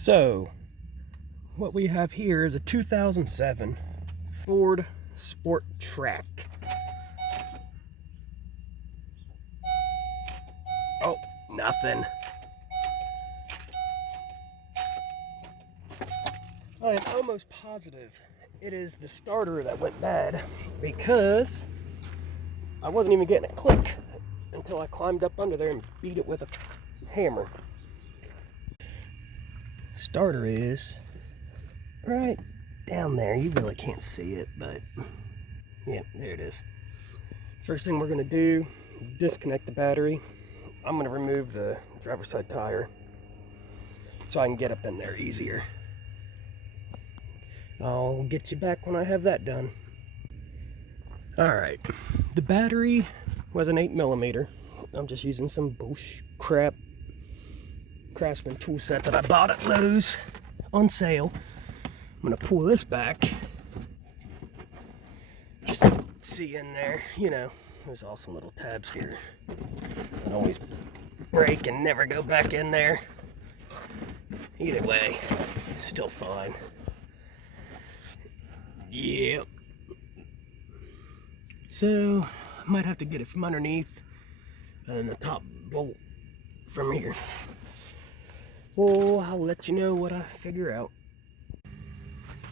So, what we have here is a 2007 Ford Sport Trac. Oh, nothing. I am almost positive it is the starter that went bad because I wasn't even getting a click until I climbed up under there and beat it with a hammer. Starter is right down there. You really can't see it, but yeah, there it is. First thing we're going to do, disconnect the battery. I'm going to remove the driver's side tire so I can get up in there easier. I'll get you back when I have that done. Alright, the battery was an 8mm. I'm just using some bullshit crap Craftsman tool set that I bought at Lowe's on sale. I'm going to pull this back. Just see in there, you know, there's all some little tabs here that always break and never go back in there. Either way, it's still fine. Yep. So, I might have to get it from underneath and the top bolt from here. Well, I'll let you know what I figure out.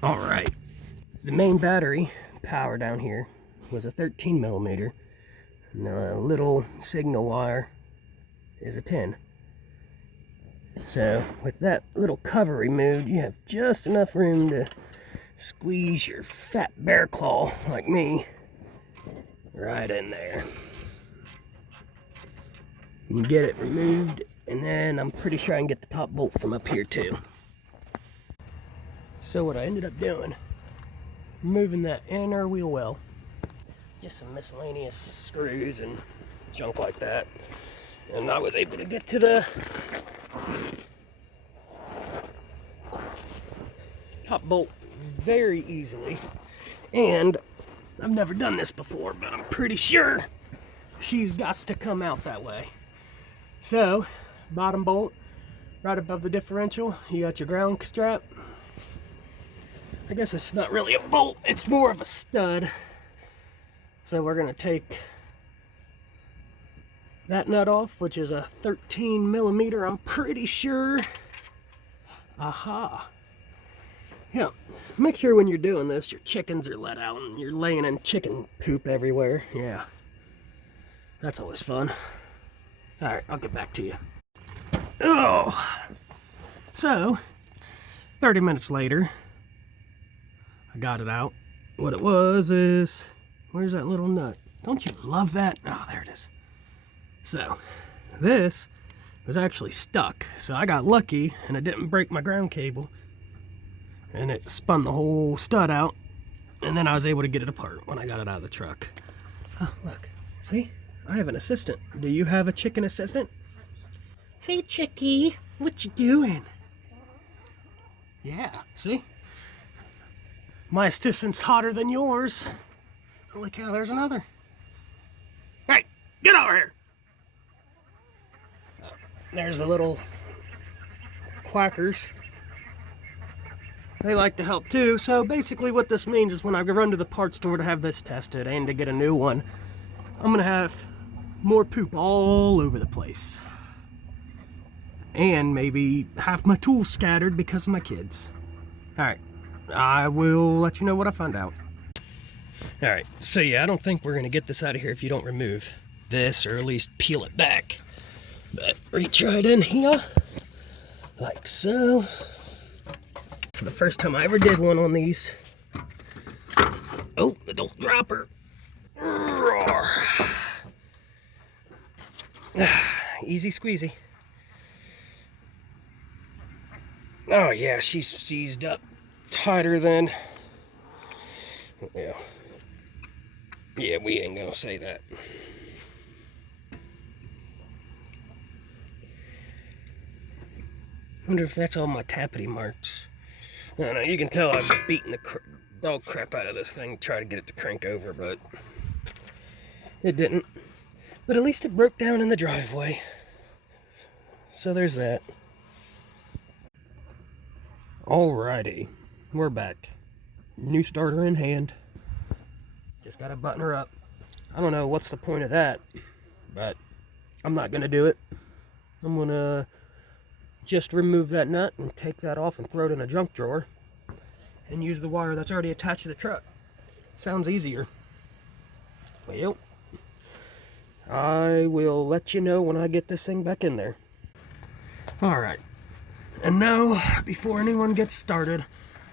Alright, the main battery power down here was a 13mm, and the little signal wire is a 10. So, with that little cover removed, you have just enough room to squeeze your fat bear claw, like me, right in there. You can get it removed, and then I'm pretty sure I can get the top bolt from up here too. So what I ended up doing, removing that inner wheel well, just some miscellaneous screws and junk like that, and I was able to get to the top bolt very easily. And I've never done this before, but I'm pretty sure she's got to come out that way. So, bottom bolt right above the differential, you got your ground strap. I guess it's not really a bolt, it's more of a stud. So we're gonna take that nut off, which is a 13mm, I'm pretty sure. Aha. Yeah, make sure when you're doing this, your chickens are let out and you're laying in chicken poop everywhere. Yeah, that's always fun. All right, I'll get back to you. Oh, so 30 minutes later, I got it out. What it was is, where's that little nut? Don't you love that? Oh, there it is. So, this was actually stuck. So I got lucky and it didn't break my ground cable. And it spun the whole stud out, and then I was able to get it apart when I got it out of the truck. Oh, look. See? I have an assistant. Do you have a chicken assistant? Hey, chickie. What you doing? Yeah, see? My assistant's hotter than yours. Holy cow, there's another. Hey, get over here! There's the little quackers. They like to help too. So basically what this means is when I run to the parts store to have this tested and to get a new one, I'm gonna have more poop all over the place. And maybe half my tools scattered because of my kids. Alright, I will let you know what I find out. Alright, so yeah, I don't think we're gonna get this out of here if you don't remove this, or at least peel it back. But reach right in here, like so. For the first time I ever did one on these. Oh, don't drop her. Roar. Easy squeezy. Oh yeah, she's seized up tighter than. Yeah. Yeah, we ain't gonna say that. Wonder if that's all my tappity marks. I don't know, you can tell I was beating the dog crap out of this thing to try to get it to crank over, but it didn't. But at least it broke down in the driveway. So there's that. Alrighty, we're back. New starter in hand. Just gotta button her up. I don't know what's the point of that, but I'm not gonna do it. I'm gonna just remove that nut and take that off and throw it in a junk drawer and use the wire that's already attached to the truck. Sounds easier. Well, I will let you know when I get this thing back in there. Alright, and now, before anyone gets started,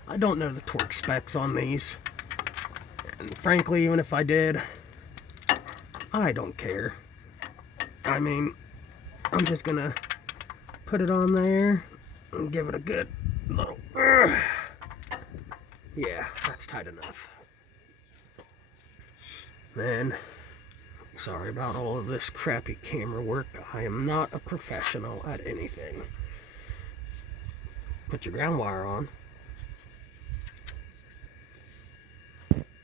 I don't know the torque specs on these. And frankly, even if I did, I don't care. I mean, I'm just gonna put it on there and give it a good little... Yeah, that's tight enough. Man, sorry about all of this crappy camera work. I am not a professional at anything. Put your ground wire on.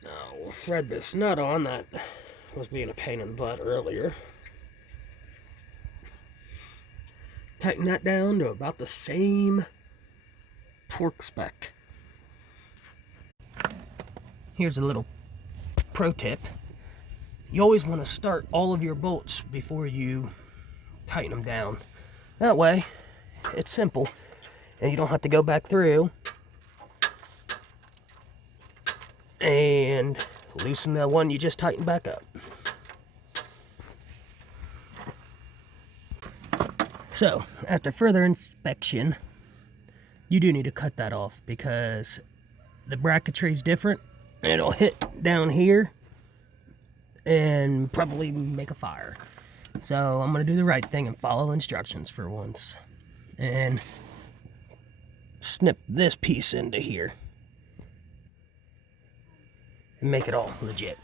Now we'll thread this nut on that was being a pain in the butt earlier. Tighten that down to about the same torque spec. Here's a little pro tip. You always want to start all of your bolts before you tighten them down. That way, it's simple, and you don't have to go back through and loosen the one you just tightened back up. So, after further inspection, you do need to cut that off because the bracketry is different, and it'll hit down here and probably make a fire. So I'm going to do the right thing and follow instructions for once. And snip this piece into here. And make it all legit.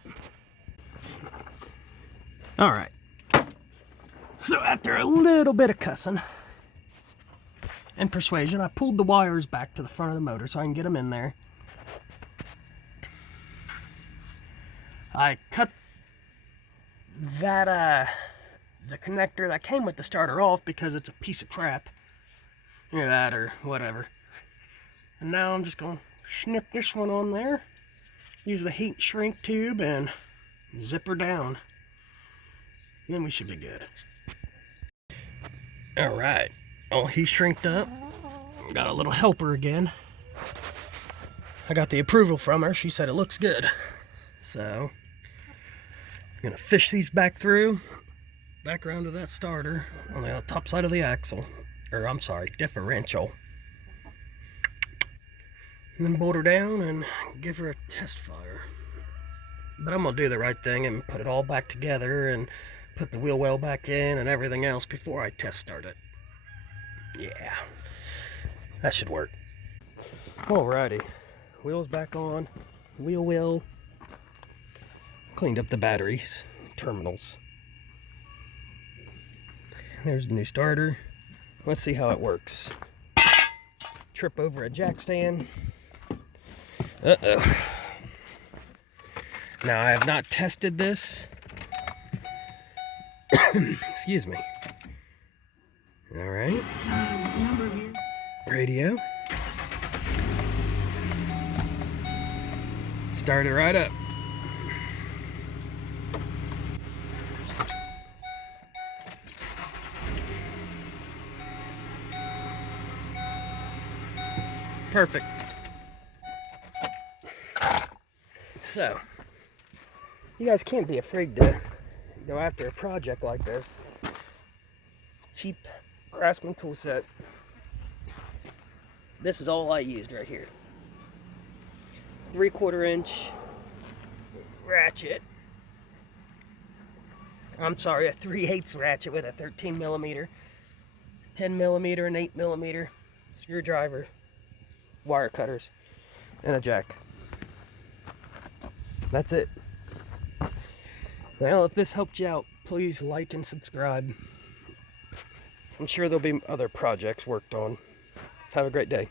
Alright. So after a little bit of cussing and persuasion, I pulled the wires back to the front of the motor so I can get them in there. I cut that the connector that came with the starter off because it's a piece of crap. You know, that or whatever. And now I'm just going to snip this one on there, use the heat shrink tube and zip her down. Then we should be good. Alright, all heat shrinked up. Got a little helper again. I got the approval from her. She said it looks good. So I'm gonna fish these back through, back around to that starter on the top side of the axle, or I'm sorry, differential. And then bolt her down and give her a test fire. But I'm gonna do the right thing and put it all back together and put the wheel well back in and everything else before I test start it. Yeah, that should work. Alrighty, wheels back on, wheel well. Cleaned up the batteries, terminals. There's the new starter. Let's see how it works. Trip over a jack stand. Uh-oh. Now I have not tested this. Excuse me. Alright. Radio. Start it right up. Perfect. So, you guys can't be afraid to go after a project like this. Cheap Craftsman tool set. This is all I used right here. 3/4 inch ratchet. I'm sorry, a 3/8 ratchet with a 13 millimeter, 10 millimeter, and 8 millimeter screwdriver, wire cutters, and a jack. That's it. Well, if this helped you out, please like and subscribe. I'm sure there'll be other projects worked on. Have a great day.